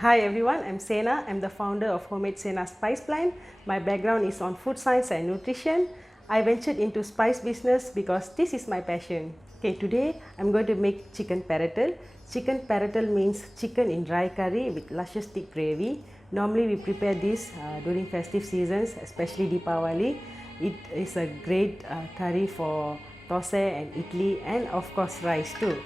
Hi everyone, I'm Sena. I'm the founder of Homemade Sena Spice Plant. My background is on food science and nutrition. I ventured into spice business because this is my passion. Okay, today I'm going to make chicken peratal. Chicken peratal means chicken in dry curry with luscious thick gravy. Normally we prepare this during festive seasons, especially Deepavali. It is a great curry for dosa and idli and of course rice too.